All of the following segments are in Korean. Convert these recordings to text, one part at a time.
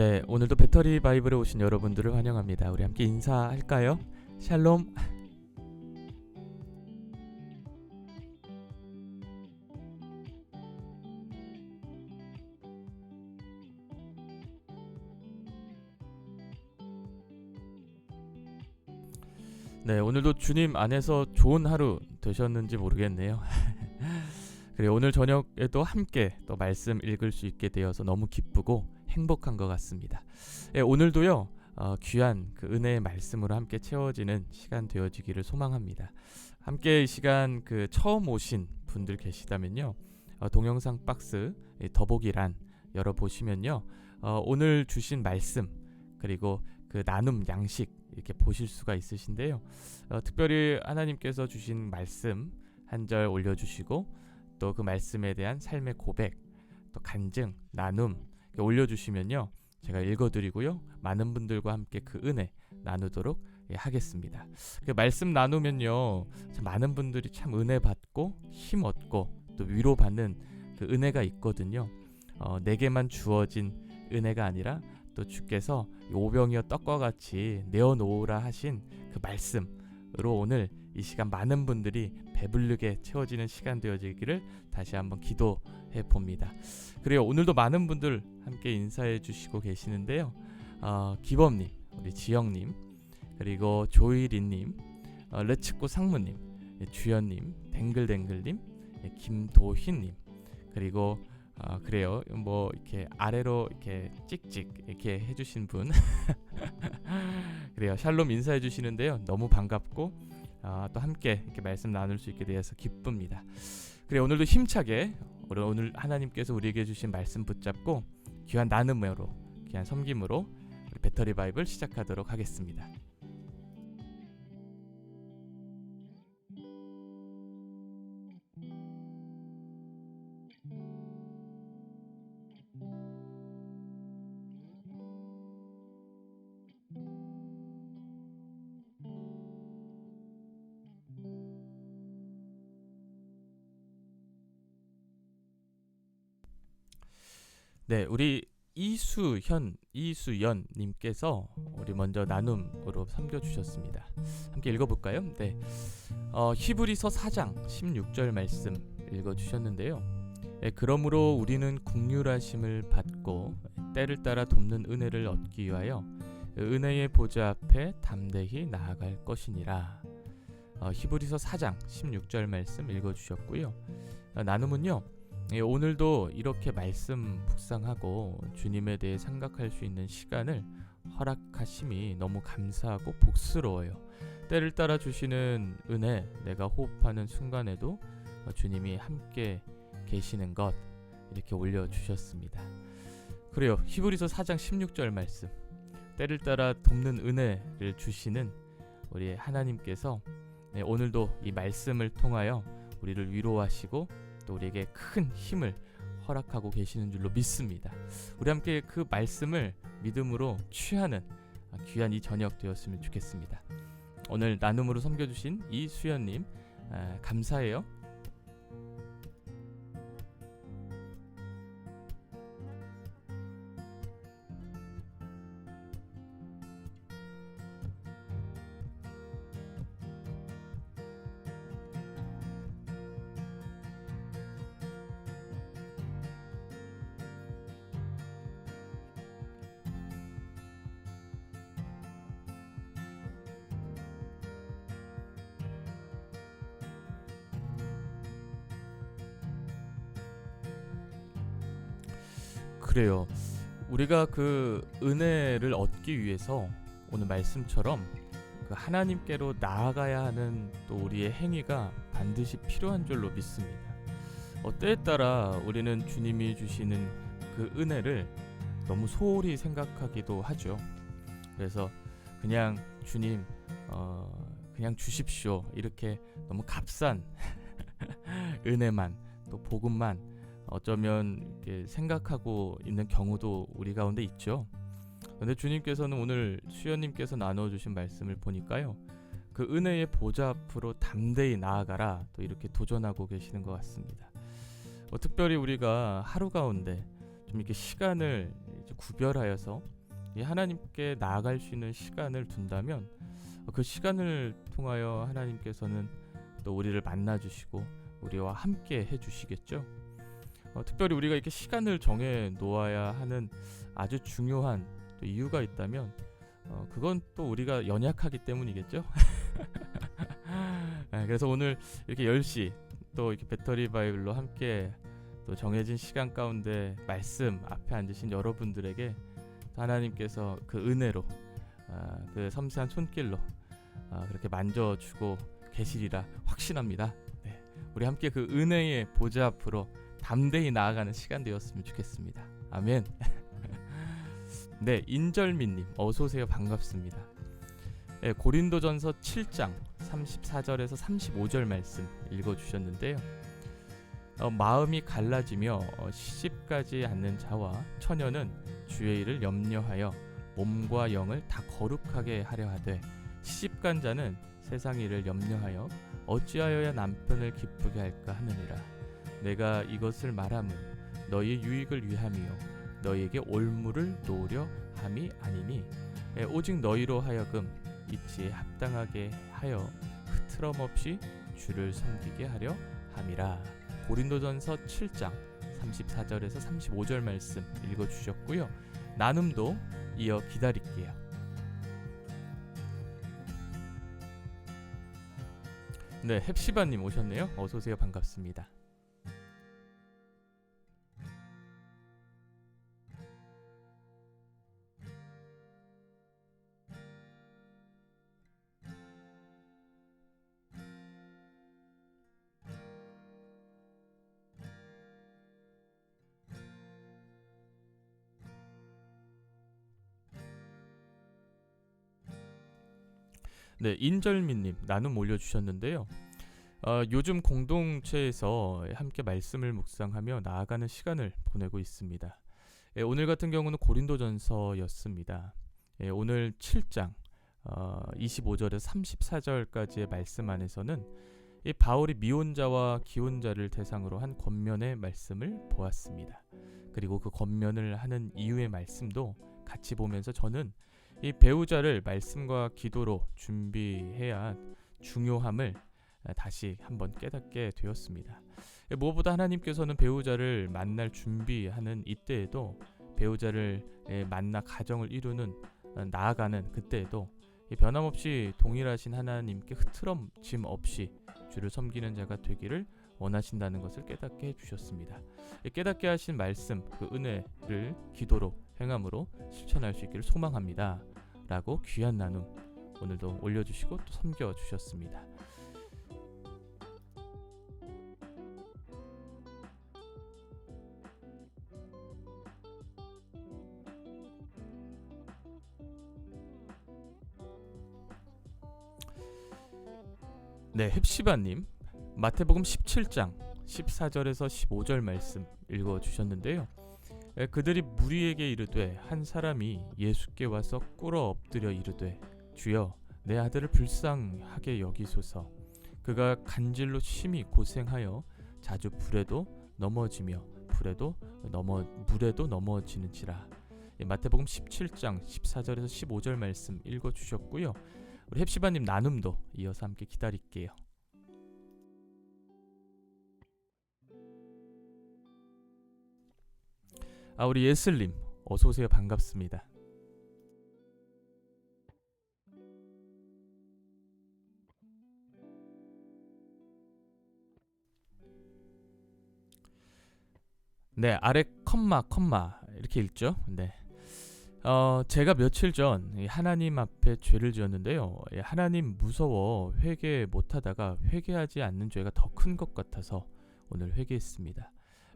네, 오늘도 배터리 바이블에 오신 여러분들을 환영합니다. 우리 함께 인사할까요? 샬롬. 네, 오늘도 주님 안에서 좋은 하루 되셨는지 모르겠네요. 그리고 오늘 저녁에도 함께 또 말씀 읽을 수 있게 되어서 너무 기쁘고 행복한 것 같습니다. 예, 오늘도요 귀한 그 은혜의 말씀으로 함께 채워지는 시간 되어지기를 소망합니다. 함께 이 시간 그 처음 오신 분들 계시다면요, 동영상 박스 더보기란 열어보시면요, 오늘 주신 말씀 그리고 그 나눔 양식 이렇게 보실 수가 있으신데요, 특별히 하나님께서 주신 말씀 한 절 올려주시고 또 그 말씀에 대한 삶의 고백, 또 간증, 나눔 올려주시면요, 제가 읽어드리고요, 많은 분들과 함께 그 은혜 나누도록 하겠습니다. 그 말씀 나누면요, 참 많은 분들이 참 은혜 받고 힘 얻고 또 위로받는 그 은혜가 있거든요. 내게만 주어진 은혜가 아니라 또 주께서 오병이어 떡과 같이 내어놓으라 하신 그 말씀으로 오늘 이 시간 많은 분들이 배부르게 채워지는 시간 되어지기를 다시 한번 기도해 봅니다. 그리고 오늘도 많은 분들 함께 인사해 주시고 계시는데요, 기범님, 우리 지영님, 그리고 조일이님, 레츠고 상무님, 주연님, 댕글댕글님, 김도희님, 그리고 그래요, 뭐 이렇게 아래로 이렇게 찍찍 이렇게 해주신 분 그래요, 샬롬 인사해 주시는데요, 너무 반갑고 또 함께 이렇게 말씀 나눌 수 있게 되어서 기쁩니다. 그래, 오늘도 힘차게 오늘 하나님께서 우리에게 주신 말씀 붙잡고 귀한 나눔으로, 귀한 섬김으로 우리 배터리 바이블 시작하도록 하겠습니다. 네, 우리 이수연 님께서 우리 먼저 나눔으로 섬겨주셨습니다. 함께 읽어볼까요? 네, 히브리서 4장 16절 말씀 읽어주셨는데요, 그러므로 우리는 긍휼하심을 받고 때를 따라 돕는 은혜를 얻기 위하여 은혜의 보좌 앞에 담대히 나아갈 것이니라. 히브리서 4장 16절 말씀 읽어주셨고요. 나눔은요, 오늘도 이렇게 말씀 묵상하고 주님에 대해 생각할 수 있는 시간을 허락하심이 너무 감사하고 복스러워요. 때를 따라 주시는 은혜, 내가 호흡하는 순간에도 주님이 함께 계시는 것 이렇게 올려주셨습니다. 그래요, 히브리서 4장 16절 말씀, 때를 따라 돕는 은혜를 주시는 우리 하나님께서 오늘도 이 말씀을 통하여 우리를 위로하시고 또 우리에게 큰 힘을 허락하고 계시는 줄로 믿습니다. 우리 함께 그 말씀을 믿음으로 취하는 귀한 이 저녁 되었으면 좋겠습니다. 오늘 나눔으로 섬겨주신 이수연님, 감사해요. 그래요, 우리가 그 은혜를 얻기 위해서 오늘 말씀처럼 그 하나님께로 나아가야 하는 또 우리의 행위가 반드시 필요한 줄로 믿습니다. 때에 따라 우리는 주님이 주시는 그 은혜를 너무 소홀히 생각하기도 하죠. 그래서 그냥 주님 그냥 주십시오, 이렇게 너무 값싼 은혜만, 또 복음만 어쩌면 이렇게 생각하고 있는 경우도 우리 가운데 있죠. 그런데 주님께서는 오늘 수연님께서 나눠주신 말씀을 보니까요, 그 은혜의 보좌 앞으로 담대히 나아가라, 또 이렇게 도전하고 계시는 것 같습니다. 특별히 우리가 하루 가운데 좀 이렇게 시간을 구별하여서 이 하나님께 나아갈 수 있는 시간을 둔다면 그 시간을 통하여 하나님께서는 또 우리를 만나주시고 우리와 함께 해주시겠죠. 특별히 우리가 이렇게 시간을 정해 놓아야 하는 아주 중요한 또 이유가 있다면 그건 또 우리가 연약하기 때문이겠죠. 그래서 오늘 이렇게 10시 또 이렇게 배터리 바이블로 함께 또 정해진 시간 가운데 말씀 앞에 앉으신 여러분들에게 하나님께서 그 은혜로 그 섬세한 손길로 그렇게 만져주고 계시리라 확신합니다. 네, 우리 함께 그 은혜의 보좌 앞으로 담대히 나아가는 시간 되었으면 좋겠습니다. 아멘. 네, 인절미님 어서오세요. 반갑습니다. 네, 고린도전서 7장 34절에서 35절 말씀 읽어주셨는데요. 마음이 갈라지며 시집가지 않는 자와 처녀는 주의 일을 염려하여 몸과 영을 다 거룩하게 하려 하되 시집간 자는 세상 일을 염려하여 어찌하여야 남편을 기쁘게 할까 하느니라. 내가 이것을 말함은 너희의 유익을 위함이요 너희에게 올무를 놓으려 함이 아니니 오직 너희로 하여금 이치에 합당하게 하여 흐트럼없이 주를 섬기게 하려 함이라. 고린도전서 7장 34절에서 35절 말씀 읽어주셨고요. 나눔도 이어 기다릴게요. 네, 헵시바님 오셨네요. 어서오세요. 반갑습니다. 네, 인절미님 나눔 올려주셨는데요. 요즘 공동체에서 함께 말씀을 묵상하며 나아가는 시간을 보내고 있습니다. 오늘 같은 경우는 고린도전서였습니다. 오늘 7장 25절에서 34절까지의 말씀 안에서는 이 바울이 미혼자와 기혼자를 대상으로 한 권면의 말씀을 보았습니다. 그리고 그 권면을 하는 이유의 말씀도 같이 보면서 저는 이 배우자를 말씀과 기도로 준비해야 중요함을 다시 한번 깨닫게 되었습니다. 무엇보다 하나님께서는 배우자를 만날 준비하는 이때에도 배우자를 만나 가정을 이루는 나아가는 그때에도 변함없이 동일하신 하나님께 흐트럼짐 없이 주를 섬기는 자가 되기를 원하신다는 것을 깨닫게 해주셨습니다. 깨닫게 하신 말씀 그 은혜를 기도로 행함으로 실천할 수 있기를 소망합니다 라고 귀한 나눔 오늘도 올려주시고 또 섬겨주셨습니다. 네, 헵시바님 마태복음 17장 14절에서 15절 말씀 읽어주셨는데요. 그들이 무리에게 이르되 한 사람이 예수께 와서 꿇어 엎드려 이르되 주여 내 아들을 불쌍하게 여기소서. 그가 간질로 심히 고생하여 자주 불에도 넘어지며 물에도 넘어지는지라. 마태복음 17장 14절에서 15절 말씀 읽어주셨고요. 우리 헵시바님 나눔도 이어서 함께 기다릴게요. 우리 예슬님 어서오세요. 반갑습니다. 네, 아래 컴마 이렇게 읽죠. 네. 제가 며칠 전 하나님 앞에 죄를 지었는데요. 하나님 무서워 회개 못하다가 회개하지 않는 죄가 더 큰 것 같아서 오늘 회개했습니다.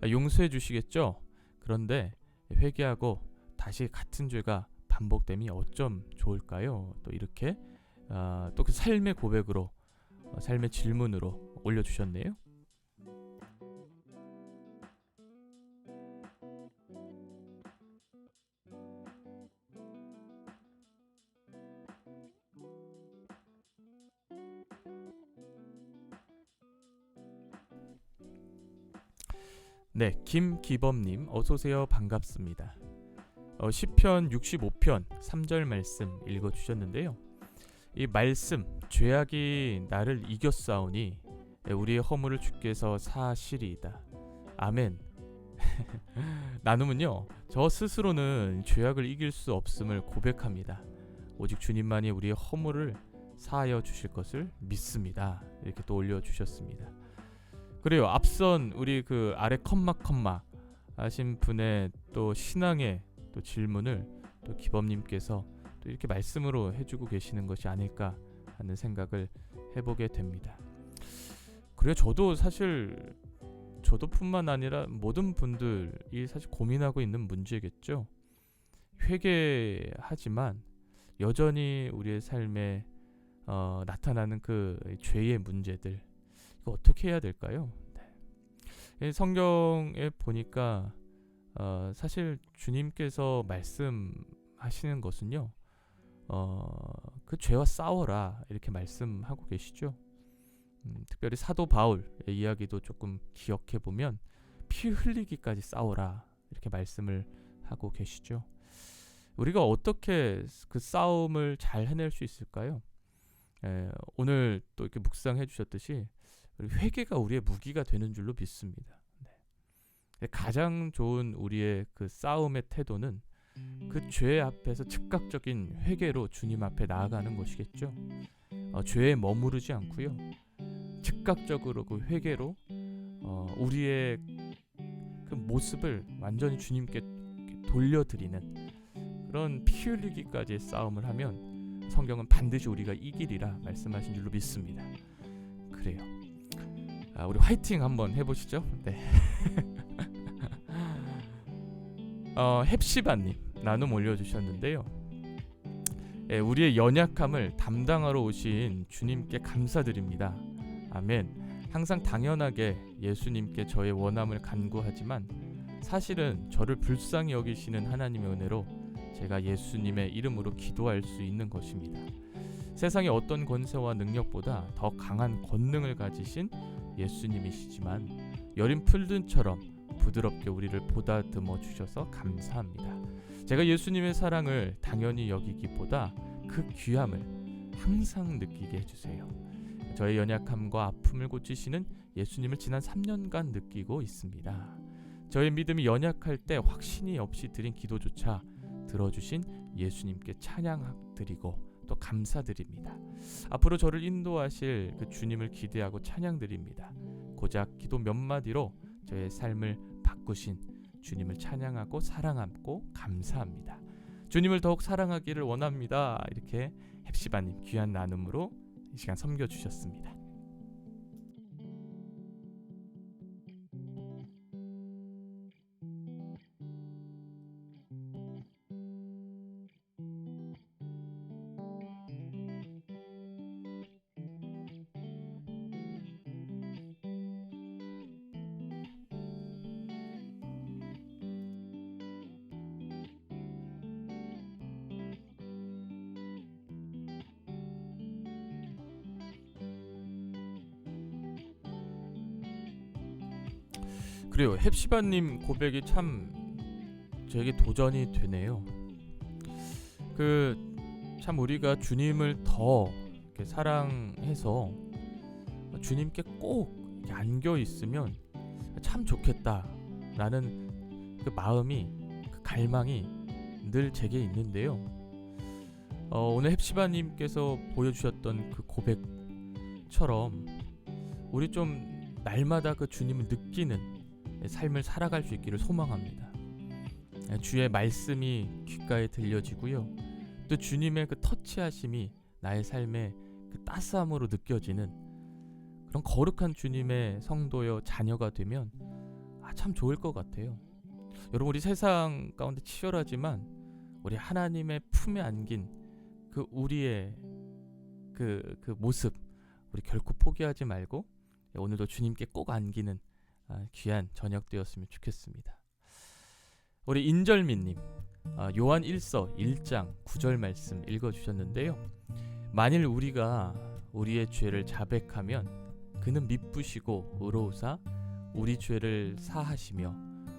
용서해 주시겠죠? 그런데 회개하고 다시 같은 죄가 반복됨이 어쩜 좋을까요? 또 이렇게 또 그 삶의 고백으로 삶의 질문으로 올려주셨네요. 네, 김기범님 어서오세요. 반갑습니다. 시편 65편 3절 말씀 읽어주셨는데요. 이 말씀, 죄악이 나를 이겼사오니 우리의 허물을 주께서 사하시리이다. 아멘. 나눔은요, 저 스스로는 죄악을 이길 수 없음을 고백합니다. 오직 주님만이 우리의 허물을 사하여 주실 것을 믿습니다. 이렇게 또 올려주셨습니다. 그래요. 앞선 우리 그 아래 컴마 하신 분의 또 신앙의 또 질문을 또 기범님께서 또 이렇게 말씀으로 해주고 계시는 것이 아닐까 하는 생각을 해보게 됩니다. 그래요. 저도뿐만 아니라 모든 분들이 사실 고민하고 있는 문제겠죠. 회개하지만 여전히 우리의 삶에 나타나는 그 죄의 문제들, 이거 어떻게 해야 될까요? 네. 성경에 보니까 사실 주님께서 말씀하시는 것은요, 그 죄와 싸워라 이렇게 말씀하고 계시죠. 특별히 사도 바울의 이야기도 조금 기억해 보면 피 흘리기까지 싸워라 이렇게 말씀을 하고 계시죠. 우리가 어떻게 그 싸움을 잘 해낼 수 있을까요? 오늘 또 이렇게 묵상해 주셨듯이 회개가 우리의 무기가 되는 줄로 믿습니다. 네. 가장 좋은 우리의 그 싸움의 태도는 그 죄 앞에서 즉각적인 회개로 주님 앞에 나아가는 것이겠죠. 죄에 머무르지 않고요, 즉각적으로 그 회개로 우리의 그 모습을 완전히 주님께 돌려드리는 그런 피 흘리기까지의 싸움을 하면 성경은 반드시 우리가 이기리라 말씀하신 줄로 믿습니다. 그래요. 우리 화이팅 한번 해보시죠. 네. 헵시바님 나눔 올려주셨는데요. 우리의 연약함을 담당하러 오신 주님께 감사드립니다. 아멘. 항상 당연하게 예수님께 저의 원함을 간구하지만 사실은 저를 불쌍히 여기시는 하나님의 은혜로 제가 예수님의 이름으로 기도할 수 있는 것입니다. 세상의 어떤 권세와 능력보다 더 강한 권능을 가지신 예수님이시지만 여린 풀들처럼 부드럽게 우리를 보다듬어 주셔서 감사합니다. 제가 예수님의 사랑을 당연히 여기기보다 그 귀함을 항상 느끼게 해주세요. 저의 연약함과 아픔을 고치시는 예수님을 지난 3년간 느끼고 있습니다. 저의 믿음이 연약할 때 확신이 없이 드린 기도조차 들어주신 예수님께 찬양드리고 또 감사드립니다. 앞으로 저를 인도하실 그 주님을 기대하고 찬양드립니다. 고작 기도 몇 마디로 저의 삶을 바꾸신 주님을 찬양하고 사랑하고 감사합니다. 주님을 더욱 사랑하기를 원합니다. 이렇게 헵시바님 귀한 나눔으로 이 시간 섬겨주셨습니다. 그래요. 헵시바님 고백이 참 저에게 도전이 되네요. 참 우리가 주님을 더 이렇게 사랑해서 주님께 꼭 안겨 있으면 참 좋겠다라는 그 마음이, 그 갈망이 늘 제게 있는데요. 오늘 헵시바님께서 보여주셨던 그 고백처럼 우리 좀 날마다 그 주님을 느끼는 삶을 살아갈 수 있기를 소망합니다. 주의 말씀이 귓가에 들려지고요, 또 주님의 그 터치하심이 나의 삶에 그 따스함으로 느껴지는 그런 거룩한 주님의 성도여 자녀가 되면 참 좋을 것 같아요. 여러분, 우리 세상 가운데 치열하지만 우리 하나님의 품에 안긴 그 우리의 그 모습, 우리 결코 포기하지 말고 오늘도 주님께 꼭 안기는 귀한 저녁 되었으면 좋겠습니다. 우리 인절미님, 요한 1서 1장 9절 말씀 읽어주셨는데요. 만일 우리가 우리의 죄를 자백하면 그는 미쁘시고 의로우사 우리 죄를 사하시며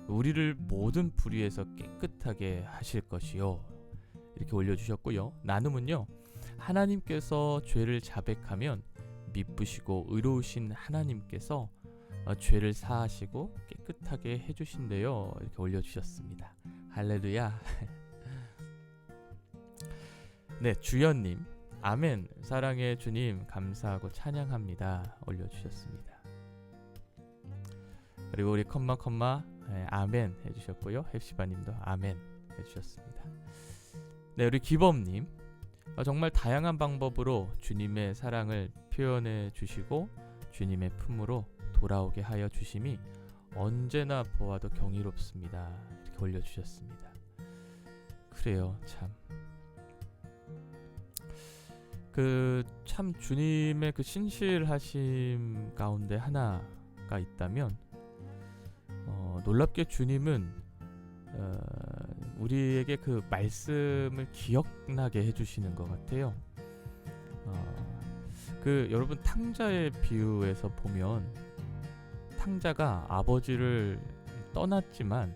우리를 모든 불의에서 깨끗하게 하실 것이요. 이렇게 올려주셨고요. 나눔은요, 하나님께서 죄를 자백하면 미쁘시고 의로우신 하나님께서 죄를 사하시고 깨끗하게 해주신대요. 이렇게 올려주셨습니다. 할렐루야. 네, 주연님, 아멘, 사랑의 주님 감사하고 찬양합니다. 올려주셨습니다. 그리고 우리 컴마 아멘 해주셨고요. 헵시바님도 아멘 해주셨습니다. 네, 우리 기범님, 정말 다양한 방법으로 주님의 사랑을 표현해 주시고 주님의 품으로 돌아오게 하여 주심이 언제나 보아도 경이롭습니다. 이렇게 올려주셨습니다. 그래요, 참 주님의 그 신실하심 가운데 하나가 있다면 놀랍게 주님은 우리에게 그 말씀을 기억나게 해주시는 것 같아요. 여러분, 탕자의 비유에서 보면 탕자가 아버지를 떠났지만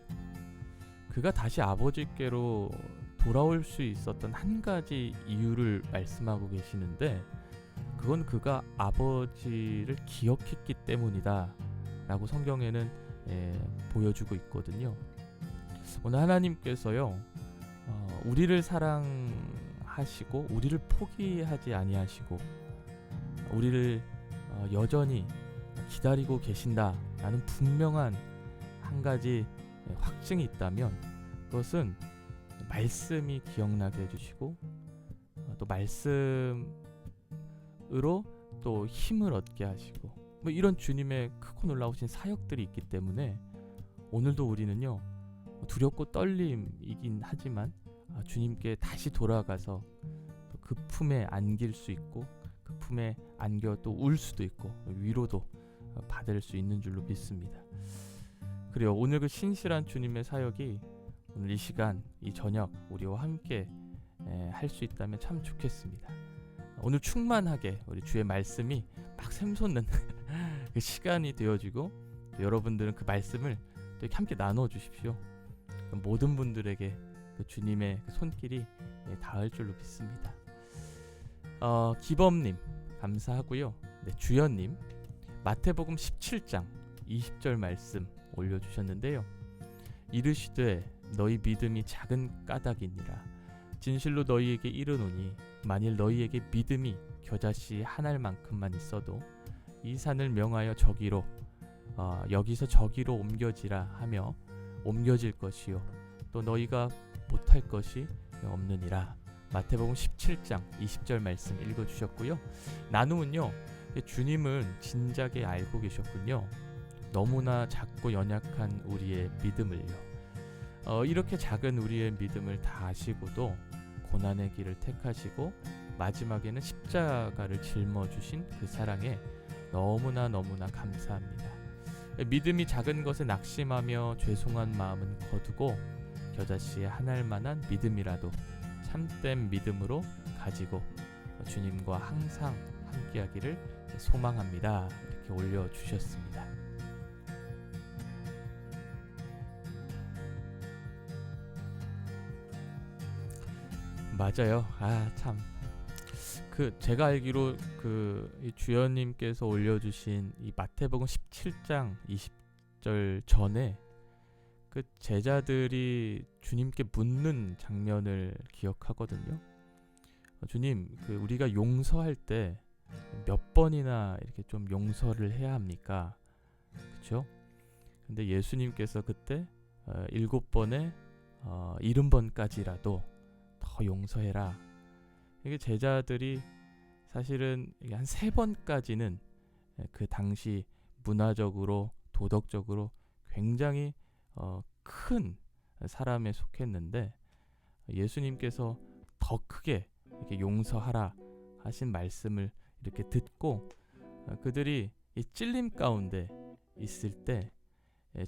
그가 다시 아버지께로 돌아올 수 있었던 한 가지 이유를 말씀하고 계시는데, 그건 그가 아버지를 기억했기 때문이다 라고 성경에는 보여주고 있거든요. 오늘 하나님께서요, 우리를 사랑하시고 우리를 포기하지 아니하시고 우리를 여전히 기다리고 계신다라는 분명한 한 가지 확증이 있다면, 그것은 말씀이 기억나게 해주시고 또 말씀으로 또 힘을 얻게 하시고 이런 주님의 크고 놀라우신 사역들이 있기 때문에 오늘도 우리는요, 두렵고 떨림이긴 하지만 주님께 다시 돌아가서 그 품에 안길 수 있고 그 품에 안겨 또 울 수도 있고 위로도 받을 수 있는 줄로 믿습니다. 그래요, 오늘 그 신실한 주님의 사역이 오늘 이 시간, 이 저녁 우리와 함께 할 수 있다면 참 좋겠습니다. 오늘 충만하게 우리 주의 말씀이 막 샘솟는 그 시간이 되어지고, 여러분들은 그 말씀을 또 이렇게 함께 나눠 주십시오. 모든 분들에게 그 주님의 그 손길이 닿을 줄로 믿습니다. 기범님 감사하고요. 네, 주연님, 마태복음 17장 20절 말씀 올려주셨는데요. 이르시되 너희 믿음이 작은 까닭이니라. 진실로 너희에게 이르노니 만일 너희에게 믿음이 겨자씨 한 알만큼만 있어도 이 산을 명하여 저기로 여기서 저기로 옮겨지라 하며 옮겨질 것이요 또 너희가 못할 것이 없느니라. 마태복음 17장 20절 말씀 읽어주셨고요. 나눔은요, 주님은 진작에 알고 계셨군요. 너무나 작고 연약한 우리의 믿음을요, 이렇게 작은 우리의 믿음을 다 아시고도 고난의 길을 택하시고 마지막에는 십자가를 짊어주신 그 사랑에 너무나 감사합니다. 믿음이 작은 것에 낙심하며 죄송한 마음은 거두고 겨자씨의 한 알만한 믿음이라도 참된 믿음으로 가지고 주님과 항상 함께하기를 소망합니다. 이렇게 올려주셨습니다. 맞아요. 제가 알기로 이 주연님께서 올려주신 이 마태복음 17장 20절 전에 그 제자들이 주님께 묻는 장면을 기억하거든요. 주님, 우리가 용서할 때 몇 번이나 이렇게 좀 용서를 해야 합니까? 그렇죠? 근데 예수님께서 그때 7번에 70번까지라도 더 용서해라. 이게 제자들이 사실은 한 3번까지는 그 당시 문화적으로 도덕적으로 굉장히 큰 사람에 속했는데, 예수님께서 더 크게 이렇게 용서하라 하신 말씀을 이렇게 듣고 그들이 이 찔림 가운데 있을 때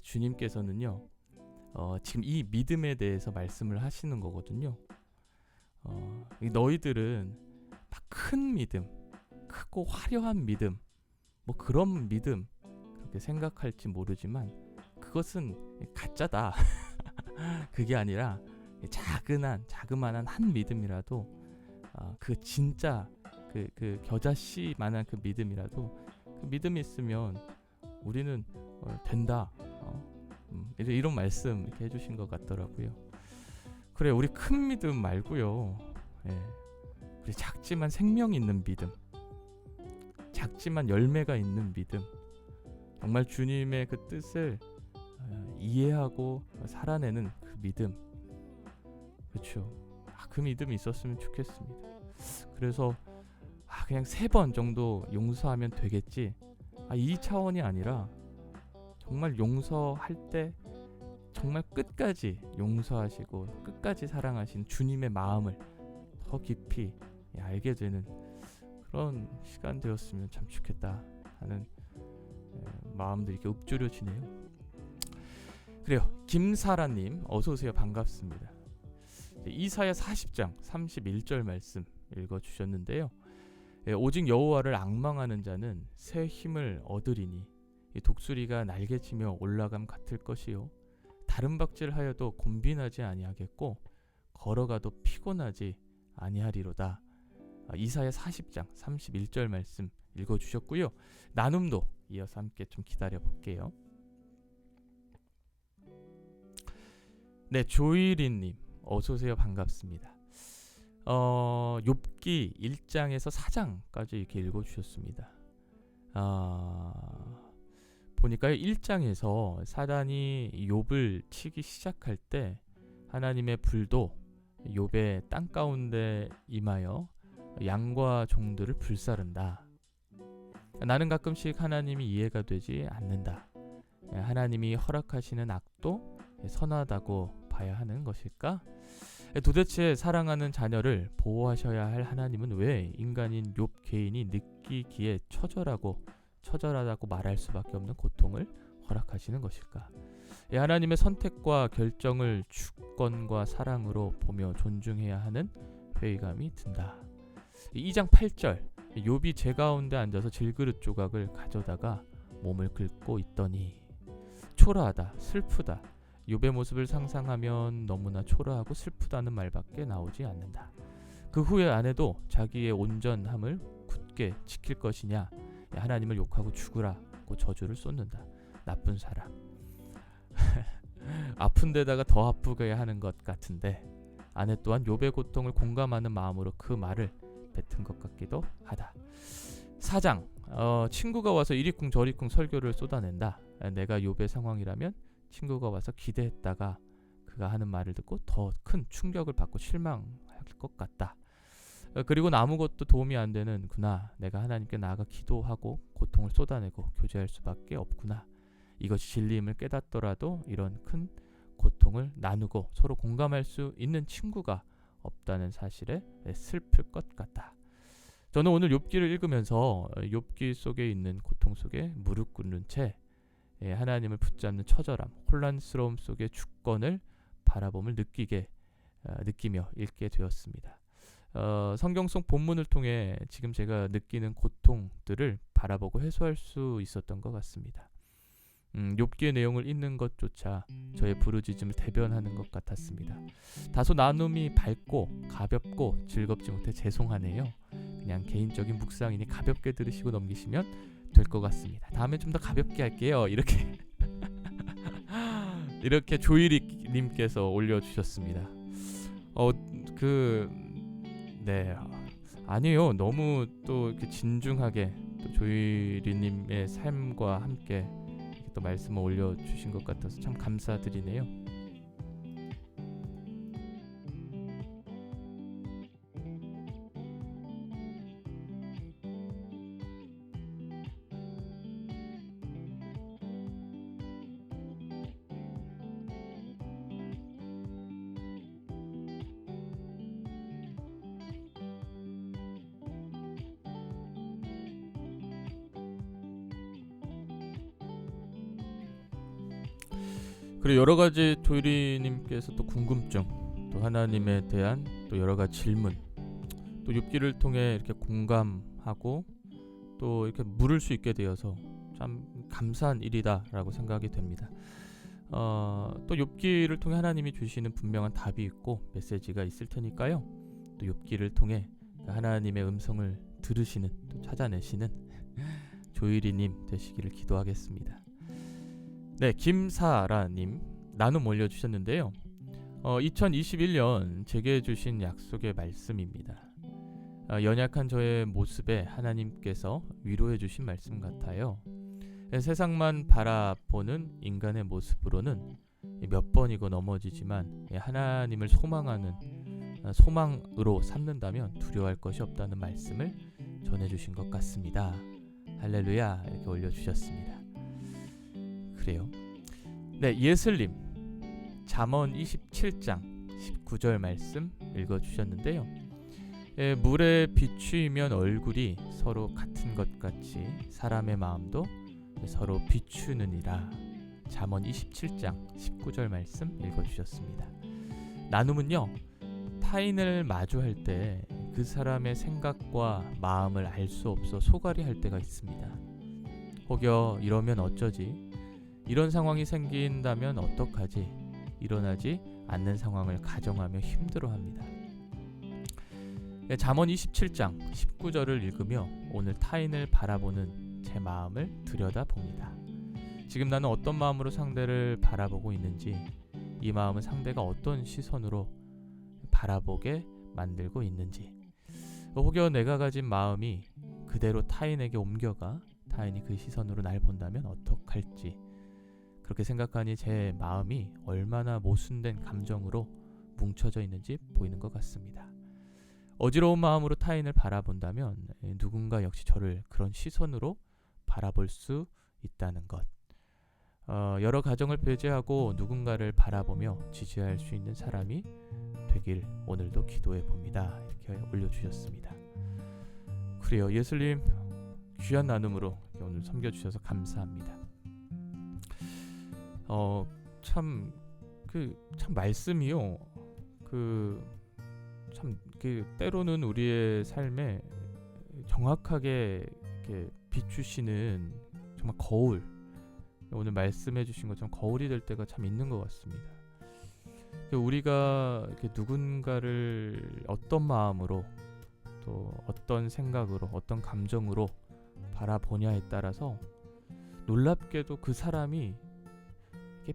주님께서는요, 지금 이 믿음에 대해서 말씀을 하시는 거거든요. 너희들은 막 큰 믿음, 크고 화려한 믿음, 뭐 그런 믿음 그렇게 생각할지 모르지만 그것은 가짜다. 그게 아니라 자그만한 한 믿음이라도 그 진짜 그 겨자씨만한 그 믿음이라도 그 믿음이 있으면 우리는 된다. 이런 말씀 이렇게 해주신 것 같더라고요. 그래, 우리 큰 믿음 말고요. 우리 작지만 생명 있는 믿음, 작지만 열매가 있는 믿음, 정말 주님의 그 뜻을 이해하고 살아내는 그 믿음, 그렇죠. 그 믿음이 있었으면 좋겠습니다. 그래서 그냥 3번 정도 용서하면 되겠지, 이 차원이 아니라 정말 용서할 때 정말 끝까지 용서하시고 끝까지 사랑하신 주님의 마음을 더 깊이 알게 되는 그런 시간 되었으면 참 좋겠다 하는 마음도 이렇게 읊조려지네요. 그래요. 김사라님 어서오세요. 반갑습니다. 이사야 40장 31절 말씀 읽어주셨는데요. 오직 여호와를 앙망하는 자는 새 힘을 얻으리니 이 독수리가 날개치며 올라감 같을 것이요 다른 박질하여도 곤비나지 아니하겠고 걸어가도 피곤하지 아니하리로다. 이사야 40장 31절 말씀 읽어주셨고요. 나눔도 이어서 함께 좀 기다려 볼게요. 네, 조이린님 어서오세요. 반갑습니다. 욥기 1장에서 4장까지 이렇게 읽어주셨습니다. 보니까 1장에서 사단이 욥을 치기 시작할 때 하나님의 불도 욥의 땅 가운데 임하여 양과 종들을 불사른다. 나는 가끔씩 하나님이 이해가 되지 않는다. 하나님이 허락하시는 악도 선하다고 봐야 하는 것일까? 도대체 사랑하는 자녀를 보호하셔야 할 하나님은 왜 인간인 욥 개인이 느끼기에 처절하다고 말할 수밖에 없는 고통을 허락하시는 것일까? 하나님의 선택과 결정을 주권과 사랑으로 보며 존중해야 하는 회의감이 든다. 2장 8절 욥이 제 가운데 앉아서 질그릇 조각을 가져다가 몸을 긁고 있더니 초라하다, 슬프다. 욥의 모습을 상상하면 너무나 초라하고 슬프다는 말밖에 나오지 않는다. 그 후에 아내도 자기의 온전함을 굳게 지킬 것이냐 하나님을 욕하고 죽으라고 저주를 쏟는다. 나쁜 사람. 아픈 데다가 더 아프게 하는 것 같은데 아내 또한 욥의 고통을 공감하는 마음으로 그 말을 뱉은 것 같기도 하다. 4장 친구가 와서 이리쿵 저리쿵 설교를 쏟아낸다. 내가 욥의 상황이라면 친구가 와서 기대했다가 그가 하는 말을 듣고 더 큰 충격을 받고 실망할 것 같다. 그리고 아무것도 도움이 안 되는구나. 내가 하나님께 나아가 기도하고 고통을 쏟아내고 교제할 수밖에 없구나. 이것이 진리임을 깨닫더라도 이런 큰 고통을 나누고 서로 공감할 수 있는 친구가 없다는 사실에 슬플 것 같다. 저는 오늘 욥기를 읽으면서 욥기 속에 있는 고통 속에 무릎 꿇는 채 하나님을 붙잡는 처절함, 혼란스러움 속의 주권을 바라봄을 느끼며 읽게 되었습니다. 성경 속 본문을 통해 지금 제가 느끼는 고통들을 바라보고 해소할 수 있었던 것 같습니다. 욥기의 내용을 읽는 것조차 저의 부르짖음을 대변하는 것 같았습니다. 다소 나눔이 밝고 가볍고 즐겁지 못해 죄송하네요. 그냥 개인적인 묵상이니 가볍게 들으시고 넘기시면 될 것 같습니다. 다음에 좀 더 가볍게 할게요. 이렇게 조이리님께서 올려주셨습니다. 아니요. 너무 또 이렇게 진중하게 또 조이리님의 삶과 함께 이렇게 또 말씀을 올려주신 것 같아서 참 감사드리네요. 그리고 여러 가지 조이리님께서 또 궁금증, 또 하나님에 대한 또 여러 가지 질문, 또 욥기를 통해 이렇게 공감하고 또 이렇게 물을 수 있게 되어서 참 감사한 일이다라고 생각이 됩니다. 또 욥기를 통해 하나님이 주시는 분명한 답이 있고 메시지가 있을 테니까요. 또 욥기를 통해 하나님의 음성을 들으시는, 또 찾아내시는 조일이님 되시기를 기도하겠습니다. 네, 김사라님 나눔 올려주셨는데요. 2021년 제게 주신 약속의 말씀입니다. 연약한 저의 모습에 하나님께서 위로해 주신 말씀 같아요. 세상만 바라보는 인간의 모습으로는 몇 번이고 넘어지지만 하나님을 소망으로 삼는다면 두려워할 것이 없다는 말씀을 전해주신 것 같습니다. 할렐루야, 이렇게 올려주셨습니다. 그래요. 네, 예슬님 잠언 27장 19절 말씀 읽어주셨는데요. 물에 비추이면 얼굴이 서로 같은 것 같이 사람의 마음도 서로 비추느니라. 잠언 27장 19절 말씀 읽어주셨습니다. 나눔은요, 타인을 마주할 때 그 사람의 생각과 마음을 알 수 없어 소갈이 할 때가 있습니다. 혹여 이러면 어쩌지? 이런 상황이 생긴다면 어떡하지? 일어나지 않는 상황을 가정하며 힘들어합니다. 잠언 27장 19절을 읽으며 오늘 타인을 바라보는 제 마음을 들여다봅니다. 지금 나는 어떤 마음으로 상대를 바라보고 있는지, 이 마음은 상대가 어떤 시선으로 바라보게 만들고 있는지, 혹여 내가 가진 마음이 그대로 타인에게 옮겨가 타인이 그 시선으로 날 본다면 어떡할지, 그렇게 생각하니 제 마음이 얼마나 모순된 감정으로 뭉쳐져 있는지 보이는 것 같습니다. 어지러운 마음으로 타인을 바라본다면 누군가 역시 저를 그런 시선으로 바라볼 수 있다는 것. 여러 가정을 배제하고 누군가를 바라보며 지지할 수 있는 사람이 되길 오늘도 기도해 봅니다. 이렇게 올려주셨습니다. 그래요, 예슬님 귀한 나눔으로 오늘 섬겨주셔서 감사합니다. 참 말씀이요, 때로는 우리의 삶에 정확하게 이렇게 비추시는 정말 거울, 오늘 말씀해 주신 것처럼 거울이 될 때가 참 있는 것 같습니다. 우리가 이렇게 누군가를 어떤 마음으로, 또 어떤 생각으로, 어떤 감정으로 바라보냐에 따라서 놀랍게도 그 사람이 이게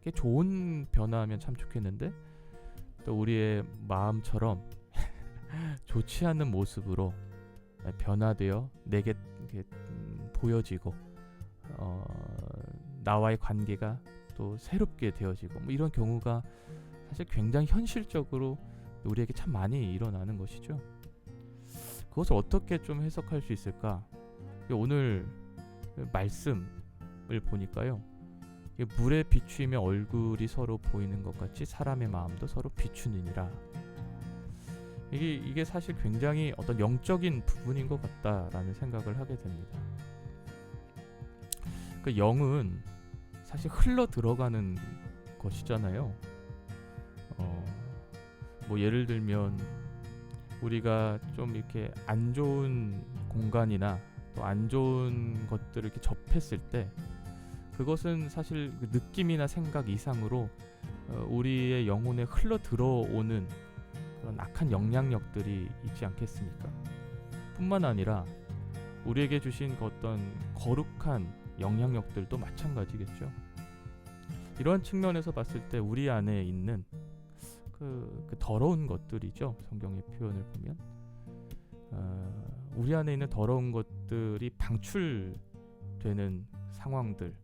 이게 좋은 변화하면 참 좋겠는데, 또 우리의 마음처럼 좋지 않은 모습으로 변화되어 내게 보여지고, 나와의 관계가 또 새롭게 되어지고, 이런 경우가 사실 굉장히 현실적으로 우리에게 참 많이 일어나는 것이죠. 그것을 어떻게 좀 해석할 수 있을까? 오늘 말씀을 보니까요, 물에 비추이며 얼굴이 서로 보이는 것 같이 사람의 마음도 서로 비추느니라. 이게 사실 굉장히 어떤 영적인 부분인 것 같다라는 생각을 하게 됩니다. 그 영은 사실 흘러 들어가는 것이잖아요. 예를 들면 우리가 좀 이렇게 안 좋은 공간이나 또 안 좋은 것들을 이렇게 접했을 때, 그것은 사실 그 느낌이나 생각 이상으로 우리의 영혼에 흘러 들어오는 그런 악한 영향력들이 있지 않겠습니까? 뿐만 아니라 우리에게 주신 그 어떤 거룩한 영향력들도 마찬가지겠죠. 이러한 측면에서 봤을 때 우리 안에 있는 그 더러운 것들이죠. 성경의 표현을 보면 우리 안에 있는 더러운 것들이 방출되는 상황들,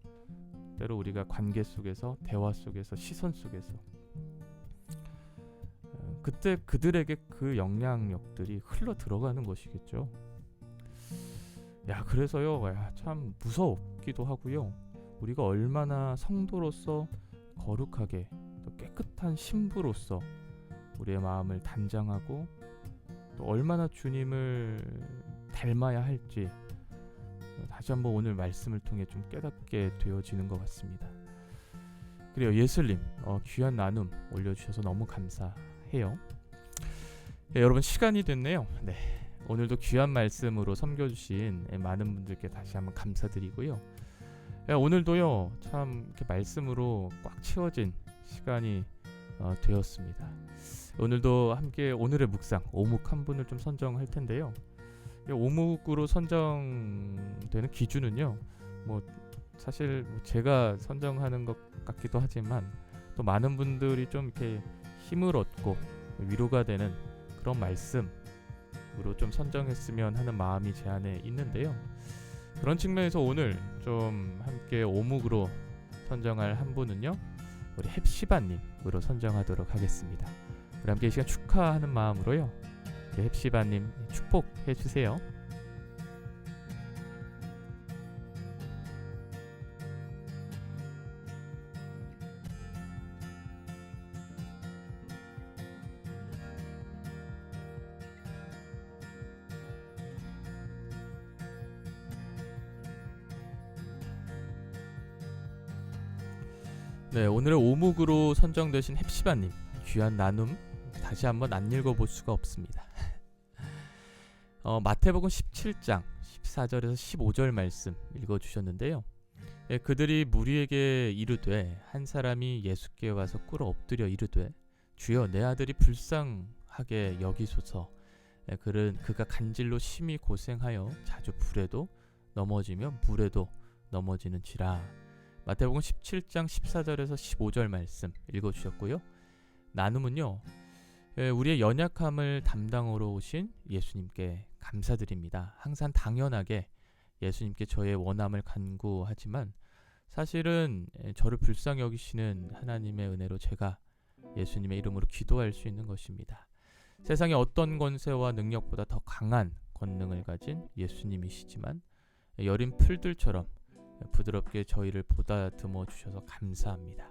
때로 우리가 관계 속에서, 대화 속에서, 시선 속에서, 그때 그들에게 그 영향력들이 흘러 들어가는 것이겠죠. 그래서요, 참 무섭기도 하고요. 우리가 얼마나 성도로서 거룩하게, 또 깨끗한 신부로서 우리의 마음을 단장하고, 또 얼마나 주님을 닮아야 할지 다시 한번 오늘 말씀을 통해 좀 깨닫게 되어지는 것 같습니다. 그래요, 예슬님 귀한 나눔 올려주셔서 너무 감사해요. 여러분, 시간이 됐네요. 네, 오늘도 귀한 말씀으로 섬겨주신 많은 분들께 다시 한번 감사드리고요. 오늘도요 참 이렇게 말씀으로 꽉 채워진 시간이 되었습니다. 오늘도 함께 오늘의 묵상 오묵 한 분을 좀 선정할 텐데요. 이 오묵으로 선정되는 기준은요, 뭐 사실 제가 선정하는 것 같기도 하지만 또 많은 분들이 좀 이렇게 힘을 얻고 위로가 되는 그런 말씀으로 좀 선정했으면 하는 마음이 제 안에 있는데요. 그런 측면에서 오늘 좀 함께 오묵으로 선정할 한 분은요, 우리 헵시바님으로 선정하도록 하겠습니다. 우리 함께 이 시간 축하하는 마음으로요, 헵시바님 축복해 주세요. 네, 오늘의 오묵으로 선정되신 헵시바님 귀한 나눔 다시 한번 안 읽어볼 수가 없습니다. 마태복음 17장 14절에서 15절 말씀 읽어주셨는데요. 그들이 무리에게 이르되 한 사람이 예수께 와서 꿇어 엎드려 이르되 주여 내 아들이 불쌍하게 여기소서. 그가 간질로 심히 고생하여 자주 불에도 넘어지며 물에도 넘어지는지라. 마태복음 17장 14절에서 15절 말씀 읽어주셨고요. 나눔은요, 우리의 연약함을 담당으로 오신 예수님께 감사드립니다. 항상 당연하게 예수님께 저의 원함을 간구하지만 사실은 저를 불쌍히 여기시는 하나님의 은혜로 제가 예수님의 이름으로 기도할 수 있는 것입니다. 세상의 어떤 권세와 능력보다 더 강한 권능을 가진 예수님이시지만 여린 풀들처럼 부드럽게 저희를 보다듬어 주셔서 감사합니다.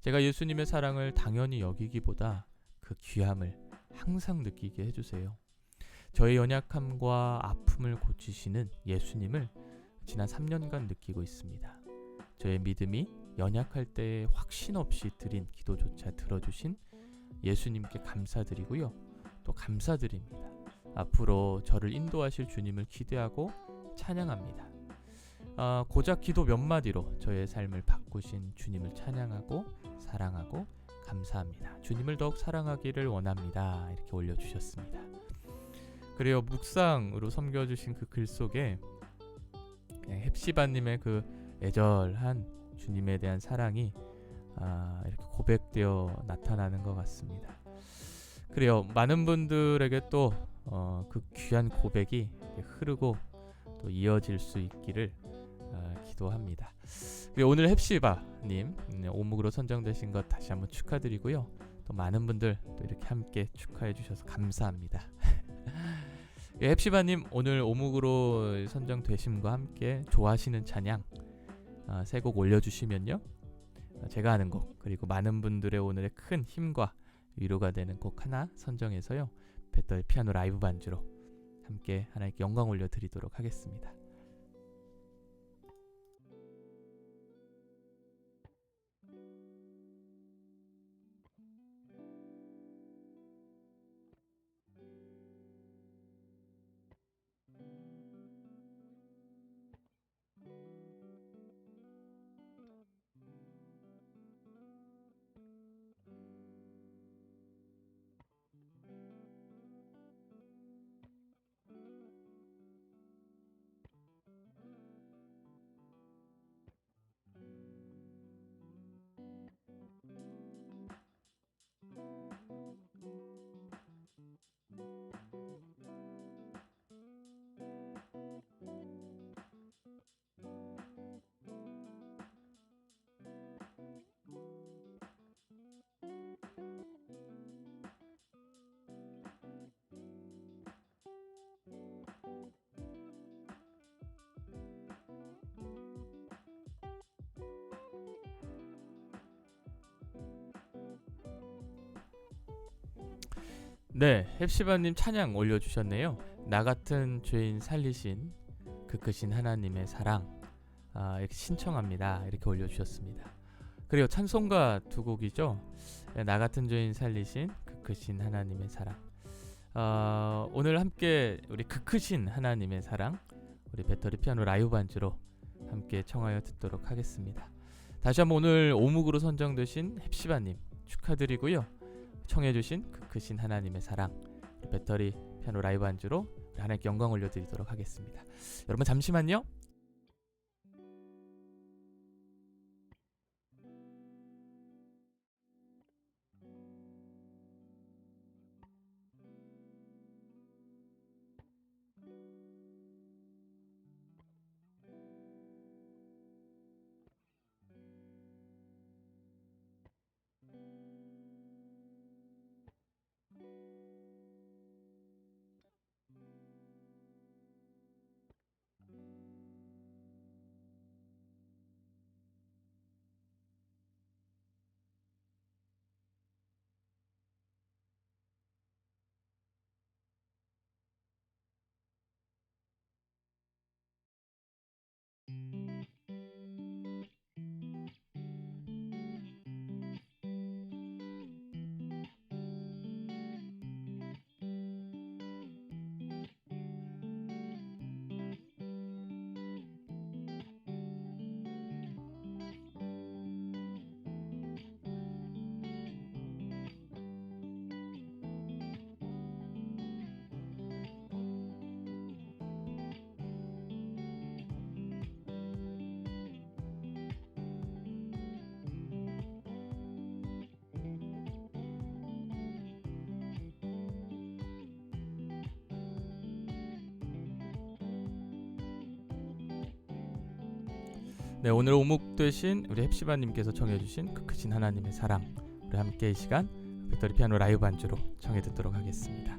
제가 예수님의 사랑을 당연히 여기기보다 그 귀함을 항상 느끼게 해주세요. 저의 연약함과 아픔을 고치시는 예수님을 지난 3년간 느끼고 있습니다. 저의 믿음이 연약할 때에 확신 없이 드린 기도조차 들어주신 예수님께 감사드리고요. 또 감사드립니다. 앞으로 저를 인도하실 주님을 기대하고 찬양합니다. 고작 기도 몇 마디로 저의 삶을 바꾸신 주님을 찬양하고 사랑하고 감사합니다. 주님을 더욱 사랑하기를 원합니다. 이렇게 올려주셨습니다. 그래요, 묵상으로 섬겨주신 그 글 속에 헵시바님의 그 애절한 주님에 대한 사랑이 이렇게 고백되어 나타나는 것 같습니다. 그래요, 많은 분들에게 또 그 귀한 고백이 흐르고 또 이어질 수 있기를 기도합니다. 그리고 오늘 헵시바님 오묵으로 선정되신 것 다시 한번 축하드리고요. 또 많은 분들 또 이렇게 함께 축하해 주셔서 감사합니다. 헵시바님 오늘 오묵으로 선정되심과 함께 좋아하시는 찬양 세 곡 올려주시면요, 제가 하는 곡 그리고 많은 분들의 오늘의 큰 힘과 위로가 되는 곡 하나 선정해서요, 배터리 피아노 라이브 반주로 함께 하나님께 영광 올려드리도록 하겠습니다. 네, 헵시바님 찬양 올려주셨네요. 나 같은 죄인 살리신 그 크신 하나님의 사랑 이렇게 신청합니다. 이렇게 올려주셨습니다. 그리고 찬송가 두 곡이죠. 나 같은 죄인 살리신 그 크신 하나님의 사랑. 오늘 함께 우리 그 크신 하나님의 사랑 우리 배터리 피아노 라이브 반주로 함께 청하여 듣도록 하겠습니다. 다시 한번 오늘 오묵으로 선정되신 헵시바님 축하드리고요. 청해주신 그 크신 하나님의 사랑, 배터리 피아노 라이브 안주로 하나님께 영광 올려드리도록 하겠습니다. 여러분 잠시만요. 네, 오늘 오묵 되신 우리 헵시바님께서 청해주신 그 크신 하나님의 사랑, 우리 함께 이 시간 배터리 피아노 라이브 안주로 청해 듣도록 하겠습니다.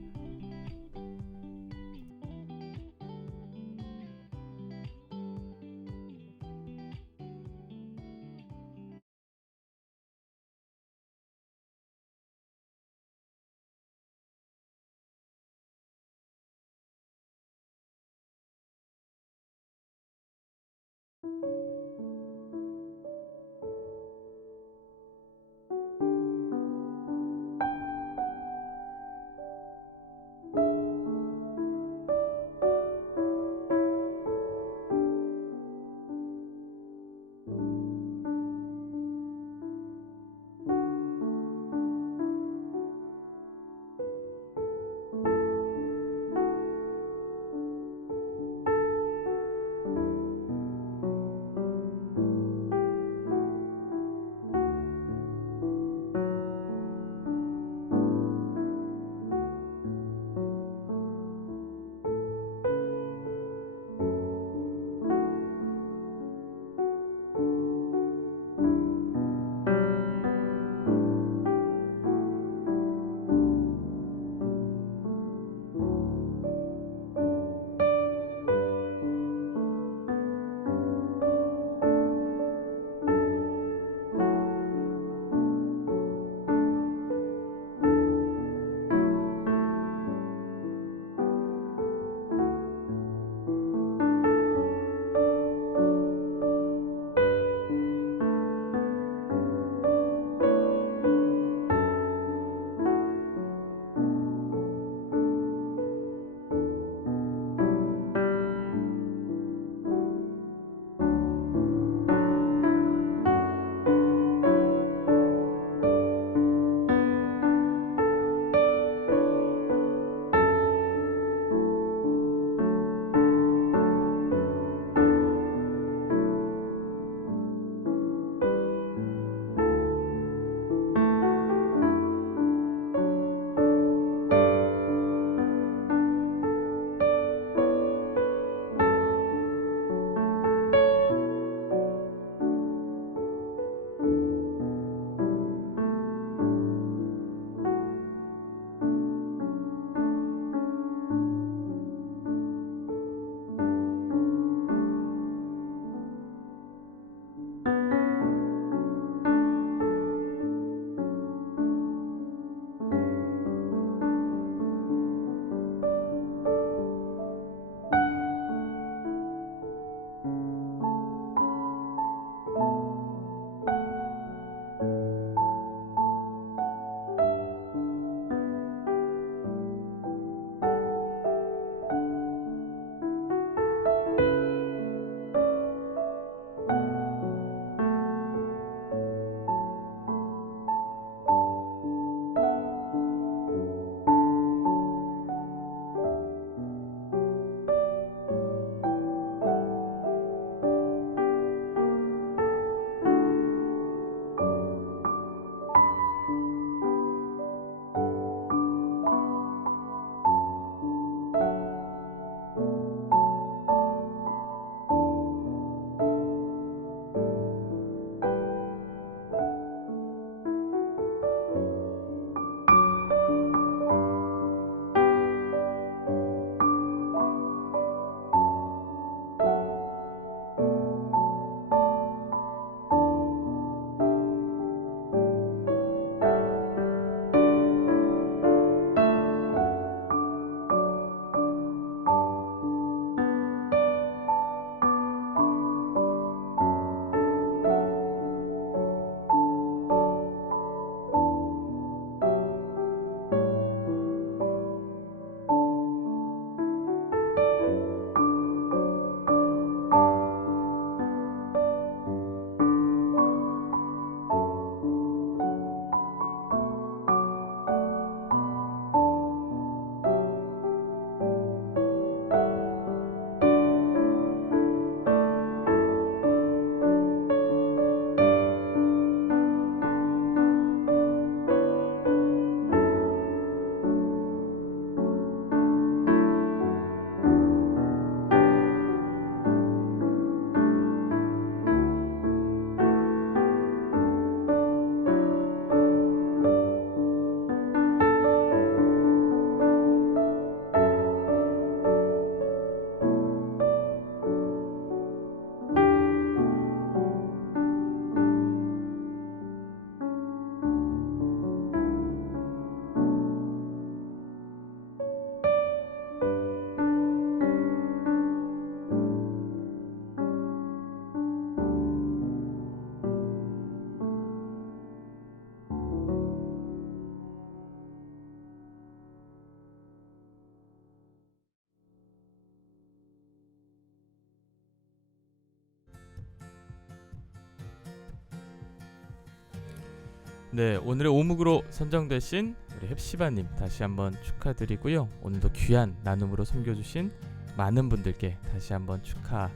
네, 오늘의 오묵으로 선정되신 우리 헵시바님 다시 한번 축하드리고요. 오늘도 귀한 나눔으로 섬겨주신 많은 분들께 다시 한번 축하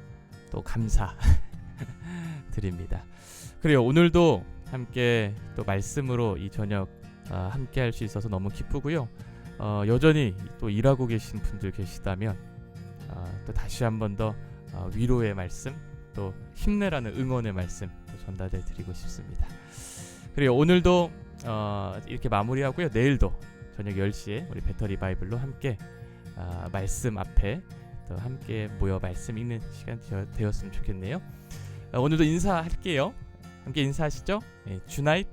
또 감사 드립니다. 그래요, 오늘도 함께 또 말씀으로 이 저녁 함께 할 수 있어서 너무 기쁘고요. 여전히 또 일하고 계신 분들 계시다면 또 다시 한번 더 위로의 말씀, 또 힘내라는 응원의 말씀 또 전달해 드리고 싶습니다. 그리고 오늘도 이렇게 마무리하고요. 내일도 저녁 10시에 우리 배터리 바이블로 함께 말씀 앞에 또 함께 모여 말씀 읽는 시간 되었으면 좋겠네요. 오늘도 인사할게요. 함께 인사하시죠. 네, 주나잇.